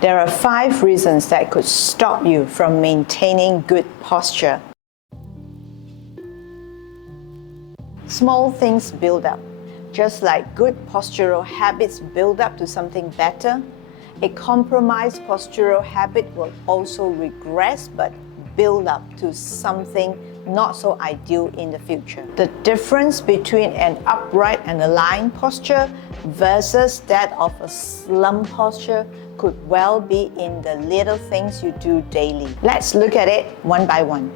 There are 5 reasons that could stop you from maintaining good posture. Small things build up. Just like good postural habits build up to something better, a compromised postural habit will also regress but build up to something not so ideal in the future. The difference between an upright and aligned posture versus that of a slump posture could well be in the little things you do daily. Let's look at it one by one.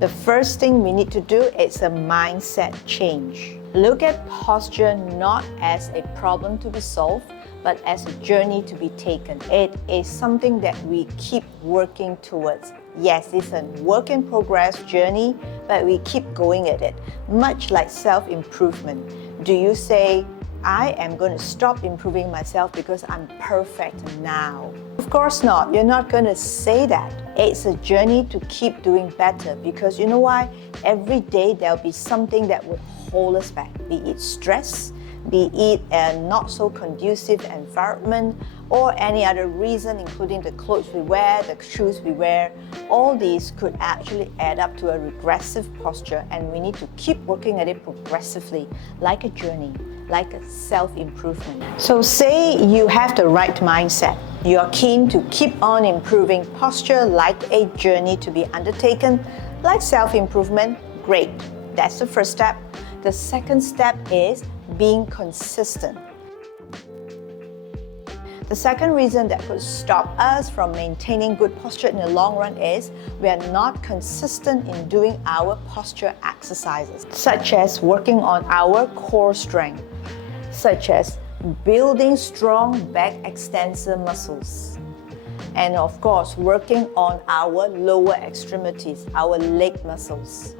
The first thing we need to do is a mindset change. Look at posture not as a problem to be solved, but as a journey to be taken. It is something that we keep working towards. Yes, it's a work in progress journey, but we keep going at it. Much like self-improvement. Do you say, I am going to stop improving myself because I'm perfect now? Of course not. You're not going to say that. It's a journey to keep doing better because you know why? Every day there'll be something that would hold us back, be it stress, be it a not so conducive environment, or any other reason, including the clothes we wear, the shoes we wear. All these could actually add up to a regressive posture, and we need to keep working at it progressively, like a journey, like a self-improvement. So say you have the right mindset. You are keen to keep on improving posture like a journey to be undertaken, like self-improvement. Great. That's the first step. The second step is being consistent. The second reason that could stop us from maintaining good posture in the long run is we are not consistent in doing our posture exercises, such as working on our core strength, such as building strong back extensor muscles, and of course, working on our lower extremities, our leg muscles.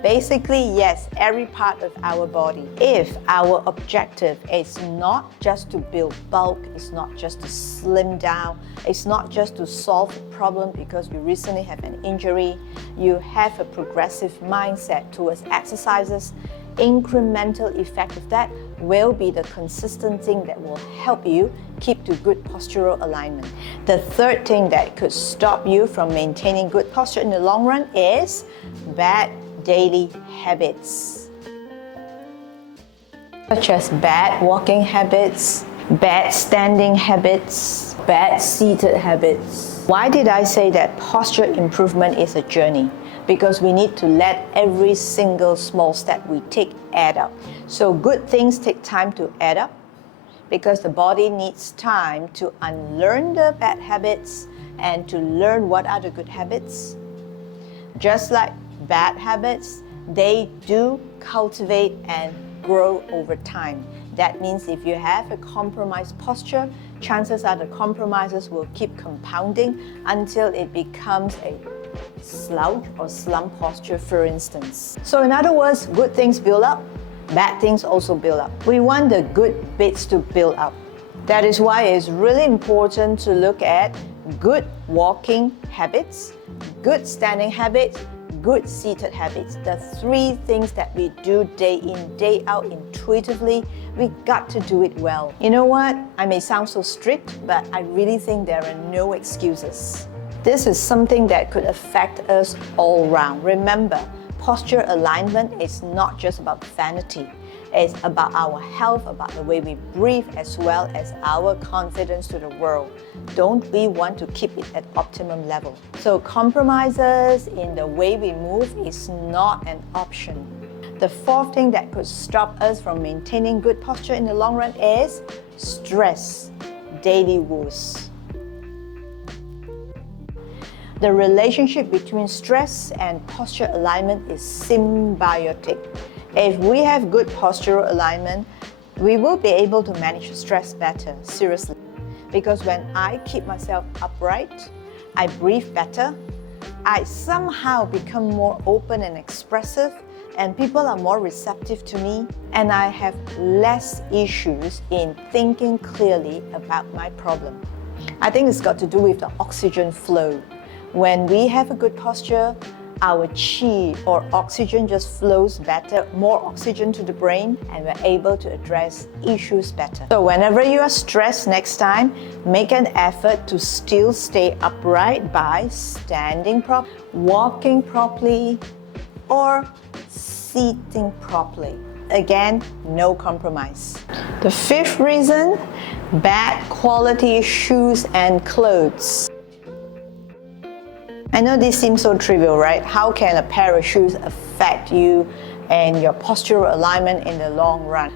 Basically, yes, every part of our body. If our objective is not just to build bulk, it's not just to slim down, it's not just to solve a problem because you recently have an injury, you have a progressive mindset towards exercises, incremental effect of that will be the consistent thing that will help you keep to good postural alignment. The third thing that could stop you from maintaining good posture in the long run is bad daily habits, such as bad walking habits, bad standing habits, bad seated habits. Why did I say that posture improvement is a journey? Because we need to let every single small step we take add up. So good things take time to add up because the body needs time to unlearn the bad habits and to learn what are the good habits. Just like bad habits, they do cultivate and grow over time. That means if you have a compromised posture, chances are the compromises will keep compounding until it becomes a slouch or slump posture, for instance. So in other words, good things build up, bad things also build up. We want the good bits to build up. That is why it's really important to look at good walking habits, good standing habits, good seated habits. The 3 things that we do day in, day out intuitively, we got to do it well. You know what? I may sound so strict, but I really think there are no excuses. This is something that could affect us all round. Remember, posture alignment is not just about vanity. It's about our health, about the way we breathe, as well as our confidence to the world. Don't we want to keep it at optimum level? So compromises in the way we move is not an option. The fourth thing that could stop us from maintaining good posture in the long run is stress, daily woes. The relationship between stress and posture alignment is symbiotic. If we have good postural alignment, we will be able to manage stress better, seriously. Because when I keep myself upright, I breathe better, I somehow become more open and expressive, and people are more receptive to me, and I have less issues in thinking clearly about my problem. I think it's got to do with the oxygen flow. When we have a good posture, our chi or oxygen just flows better, more oxygen to the brain, and we're able to address issues better. So whenever you are stressed next time, make an effort to still stay upright by standing properly, walking properly, or seating properly. Again, no compromise. The fifth reason, bad quality shoes and clothes. I know this seems so trivial, right? How can a pair of shoes affect you and your postural alignment in the long run?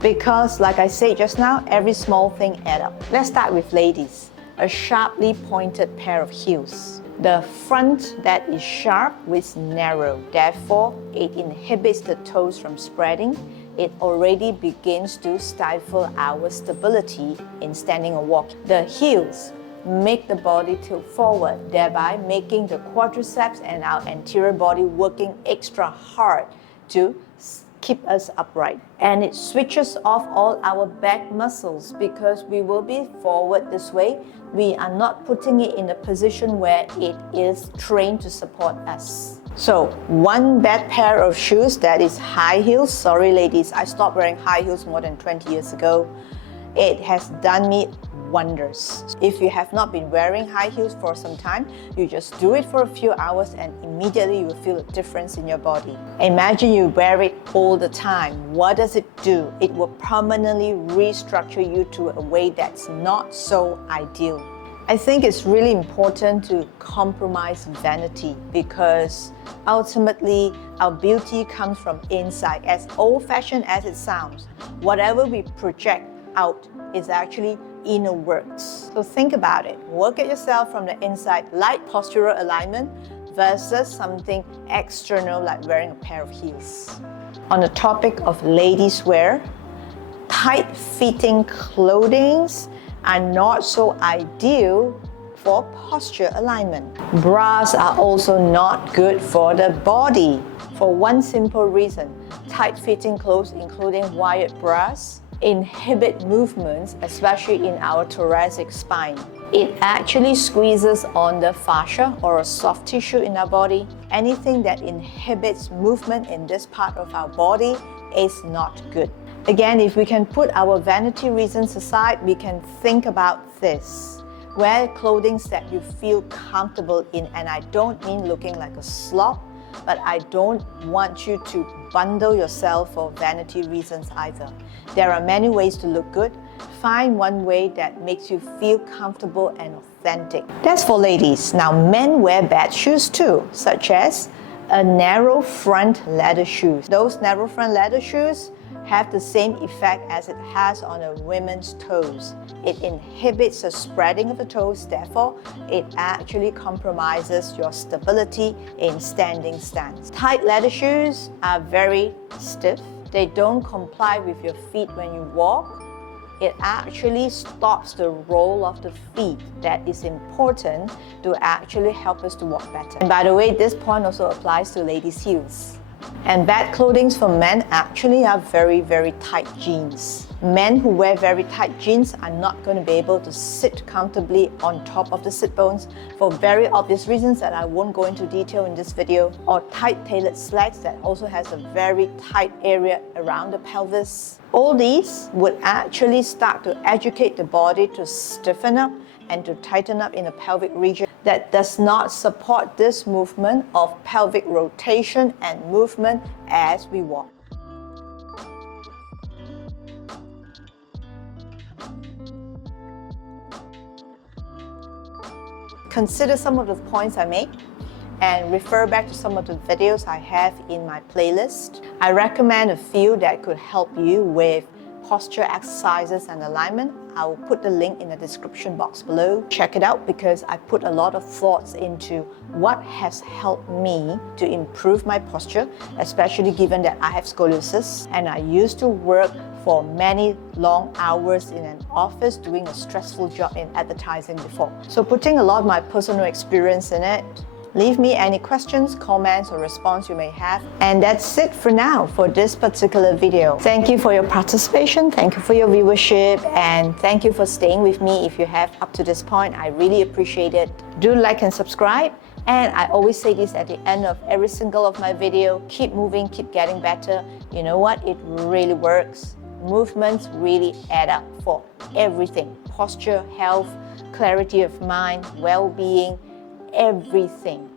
Because, like I said just now, every small thing adds up. Let's start with ladies. A sharply pointed pair of heels. The front that is sharp is narrow, therefore it inhibits the toes from spreading. It already begins to stifle our stability in standing or walking. The heels make the body tilt forward, thereby making the quadriceps and our anterior body working extra hard to keep us upright. And it switches off all our back muscles because we will be forward this way. We are not putting it in a position where it is trained to support us. So one bad pair of shoes, that is high heels. Sorry ladies, I stopped wearing high heels more than 20 years ago. It has done me wonders. If you have not been wearing high heels for some time, you just do it for a few hours and immediately you will feel a difference in your body. Imagine you wear it all the time. What does it do? It will permanently restructure you to a way that's not so ideal. I think it's really important to compromise vanity because ultimately our beauty comes from inside. As old-fashioned as it sounds, whatever we project out is actually inner works. So think about it. Work at yourself from the inside, like postural alignment versus something external like wearing a pair of heels. On the topic of ladies wear, tight-fitting clothing are not so ideal for posture alignment. Bras are also not good for the body for one simple reason. Tight-fitting clothes, including wired bras, inhibit movements, especially in our thoracic spine. It actually squeezes on the fascia or a soft tissue in our body. Anything that inhibits movement in this part of our body is not good. Again, if we can put our vanity reasons aside, we can think about this. Wear clothing that you feel comfortable in, and I don't mean looking like a slob, but I don't want you to bundle yourself for vanity reasons either. There are many ways to look good. Find one way that makes you feel comfortable and authentic. That's for ladies. Now men wear bad shoes too, such as a narrow front leather shoes. Those narrow front leather shoes have the same effect as it has on a woman's toes. It inhibits the spreading of the toes, therefore it actually compromises your stability in standing stance. Tight leather shoes are very stiff. They don't comply with your feet when you walk. It actually stops the roll of the feet that is important to actually help us to walk better. And by the way, this point also applies to ladies' heels. And bad clothing for men actually are very, very tight jeans. Men who wear very tight jeans are not going to be able to sit comfortably on top of the sit bones for very obvious reasons that I won't go into detail in this video. Or tight tailored slacks that also has a very tight area around the pelvis. All these would actually start to educate the body to stiffen up and to tighten up in the pelvic region that does not support this movement of pelvic rotation and movement as we walk. Consider some of the points I made and refer back to some of the videos I have in my playlist. I recommend a few that could help you with posture exercises and alignment. I will put the link in the description box below. Check it out because I put a lot of thoughts into what has helped me to improve my posture, especially given that I have scoliosis and I used to work for many long hours in an office doing a stressful job in advertising before. So putting a lot of my personal experience in it. Leave me any questions, comments, or response you may have. And that's it for now for this particular video. Thank you for your participation, thank you for your viewership, and thank you for staying with me if you have up to this point. I really appreciate it. Do like and subscribe, And I always say this at the end of every single of my video, keep moving, keep getting better. You know what? It really works. Movements really add up for everything. Posture, health, clarity of mind, well-being, everything.